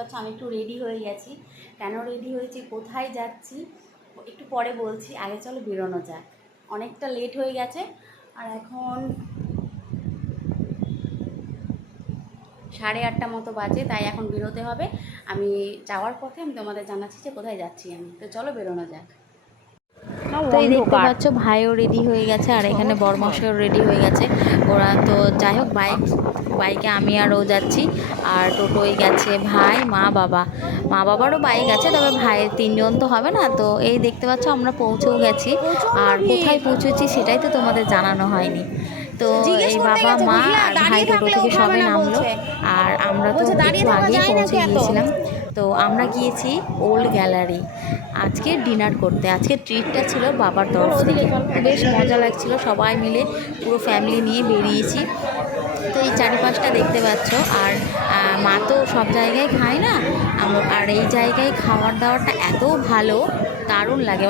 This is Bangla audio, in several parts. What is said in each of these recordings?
পাচ্ছ আমি একটু রেডি হয়ে গেছি। কেন রেডি হয়েছি, কোথায় যাচ্ছি একটু পরে বলছি, আগে চলো বেরোনো যাক। অনেকটা লেট হয়ে গেছে আর এখন 8:30 মতো বাজে, তাই এখন বেরোতে হবে। আমি যাওয়ার পথে আমি তোমাদের জানাচ্ছি যে কোথায় যাচ্ছি আমি। তো চলো বেরোনো যাক। তো এই দেখতে পাচ্ছ ভাইও রেডি হয়ে গেছে আর এখানে বরমশাইও রেডি হয়ে গেছে। ওরা তো যাই হোক বাইকে আমি আর ও যাচ্ছি, আর টোটোয় গেছে ভাই, মা বাবারও বাইক আছে, তবে ভাইয়ের 3 জন তো হবে না। তো এই দেখতে পাচ্ছ আমরা পৌঁছেও গেছি, আর কোথায় পৌঁছেছি সেটাই তো তোমাদের জানানো হয়নি। তো এই বাবা মা আর ভাই টোটো থেকে সবে নামলো, আর আমরা তো একটু আগেই পৌঁছে গিয়েছিলাম। তো আমরা গিয়েছি ওল্ড গ্যালারি আজকে ডিনার করতে। আজকে ট্রিটটা ছিল বাবার তরফ থেকে, বেশ মজা লাগছিল, সবাই মিলে পুরো ফ্যামিলি নিয়ে বেরিয়েছি। তো এই চারিপাশটা দেখতে পাচ্ছ, আর মা তো সব জায়গায় খায় না, আর এই জায়গায় খাবার দাবারটা এত ভালো, দারুণ লাগে।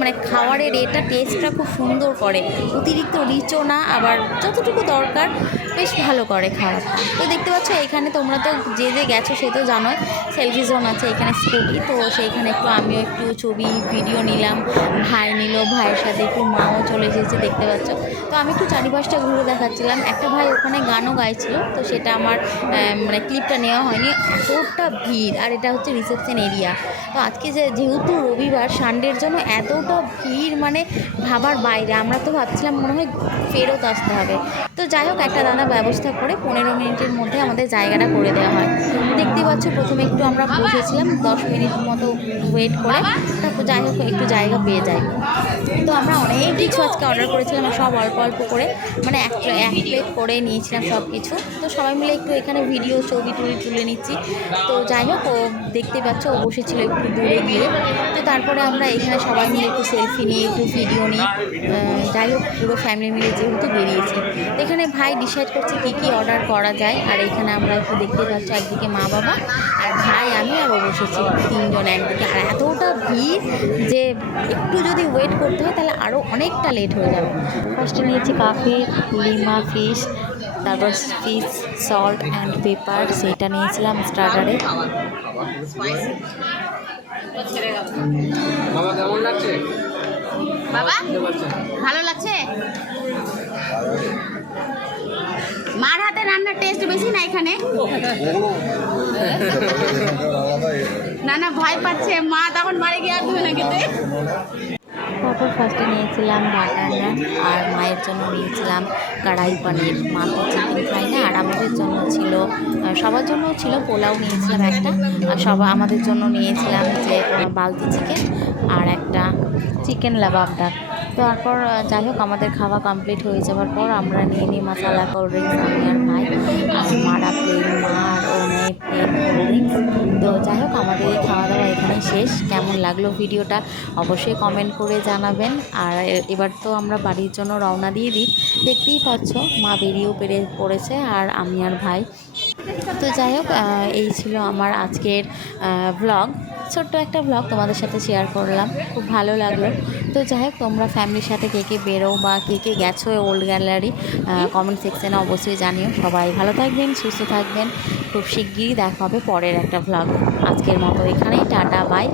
মানে খাবারের এটা টেস্টটা খুব সুন্দর করে, অতিরিক্ত রিচও না, আবার যতটুকু দরকার বেশ ভালো করে খাবারটা। তো দেখতে পাচ্ছ এখানে তোমরা তো যে গেছো সে তো জানোই, সেলফি জোন আছে এখানে স্কুটি। তো সেইখানে আমিও একটু ছবি ভিডিও নিলাম, ভাই নিল, ভাইয়ের সাথে একটু মাও চলে এসেছে দেখতে পাচ্ছ। তো আমি একটু চারিপাশটা ঘুরে দেখাচ্ছিলাম। একটা ভাই ওখানে গানও গাইছিল, তো সেটা আমার ক্লিপটা নেওয়া হয়নি, এতটা ভিড়। আর এটা হচ্ছে রিসেপশন এরিয়া। তো আজকে যেহেতু রবিবার, সানডের জন্য এতটা ভিড় মানে ভাবার বাইরে। আমরা তো ভাবছিলাম মনে হয় ফেরত আসতে হবে। তো যাই হোক একটা দাদা ব্যবস্থা করে 15 মিনিটের মধ্যে আমাদের জায়গাটা করে দেওয়া হয়। দেখতে পাচ্ছ প্রথমে একটু আমরা বসেছিলাম 10 মিনিট মতো ওয়েট করে, তারপর যাই হোক একটু জায়গা পেয়ে যাই। তো আমরা অনেক কিছু আজকে অর্ডার করেছিলাম, সব অল্প অল্প করে, মানে এক প্লেট করে নিয়েছিলাম সব কিছু। তো সবাই মিলে একটু এখানে ভিডিও ছবি তুলে নিচ্ছি। তো যাই হোক ও দেখতে পাচ্ছ ও বসেছিল একটু দূরে গিয়ে। তো তারপরে আমরা এখানে সবাই মিলে একটু সেলফি নিই, একটু ভিডিও নিই। যাই হোক পুরো ফ্যামিলি মিলে যেহেতু বেরিয়েছি, এখানে ভাই ডিসাইড করছে কী অর্ডার করা যায়। আর এখানে আমরা একটু দেখতে পাচ্ছি একদিকে মা বাবা আর ভাই, আমি আর ও বসেছি 3 জন একদিকে। আর এতটা ভিড় যে একটু যদি ওয়েট করতে হয় তাহলে আরও অনেকটা লেট হয়ে যাবে। ফার্স্টে নিয়েছি কাফি, লিমা ফিশ, তারপর ফিশ সল্ট অ্যান্ড পেপার, সেইটা নিয়েছিলাম স্টার্টারে। বাবা কেমন লাগছে? বাবা ভালো লাগছে? মার হাতে রান্নার টেস্ট বেশি না এখানে? না ভয় পাচ্ছে মা, তখন বাড়ি গিয়ে আর দেবে না খেতে। তারপর ফার্স্টে নিয়েছিলাম বাটার নান, আর মায়ের জন্য নিয়েছিলাম কড়াই পনির। মা তো চিকেন খায় না, আর আমাদের জন্য ছিল, সবার জন্য ছিল পোলাও নিয়েছিলাম একটা, আর আমাদের জন্য নিয়েছিলাম যে বালতি চিকেন আর একটা চিকেন লাবাবদার। তারপর যাই হোক আমাদের খাওয়া কমপ্লিট হয়ে যাওয়ার পর আমরা নিয়ে নিই মশলা কোল্ড ড্রিঙ্কস, আমি আর ভাই। আর মারা প্লেন, মা আর ও নেয় প্লেন কোল্ড ড্রিঙ্কস। তো যাই হোক আমাদের এই খাওয়া দাওয়া এখানেই শেষ। কেমন লাগলো ভিডিওটা অবশ্যই কমেন্ট করে জানাবেন। আর এবার তো আমরা বাড়ির জন্য রওনা দিয়ে দিই। দেখতেই পাচ্ছ মা বেরিয়েও পড়েছে, আর আমি আর ভাই। তো যাই হোক এই ছিল আমার আজকের ব্লগ, ছোট্ট একটা ব্লগ তোমাদের সাথে শেয়ার করলাম, খুব ভালো লাগলো। তো যাই হোক তোমরা ফ্যামিলির সাথে কে বেরো বা কে গেছো ওল্ড গ্যালারি, কমেন্ট সেকশানে অবশ্যই জানিও। সবাই ভালো থাকবেন, সুস্থ থাকবেন। খুব শিগগিরই দেখা হবে পরের একটা ব্লগ। আজকের মতো এখানেই, টাটা বাই।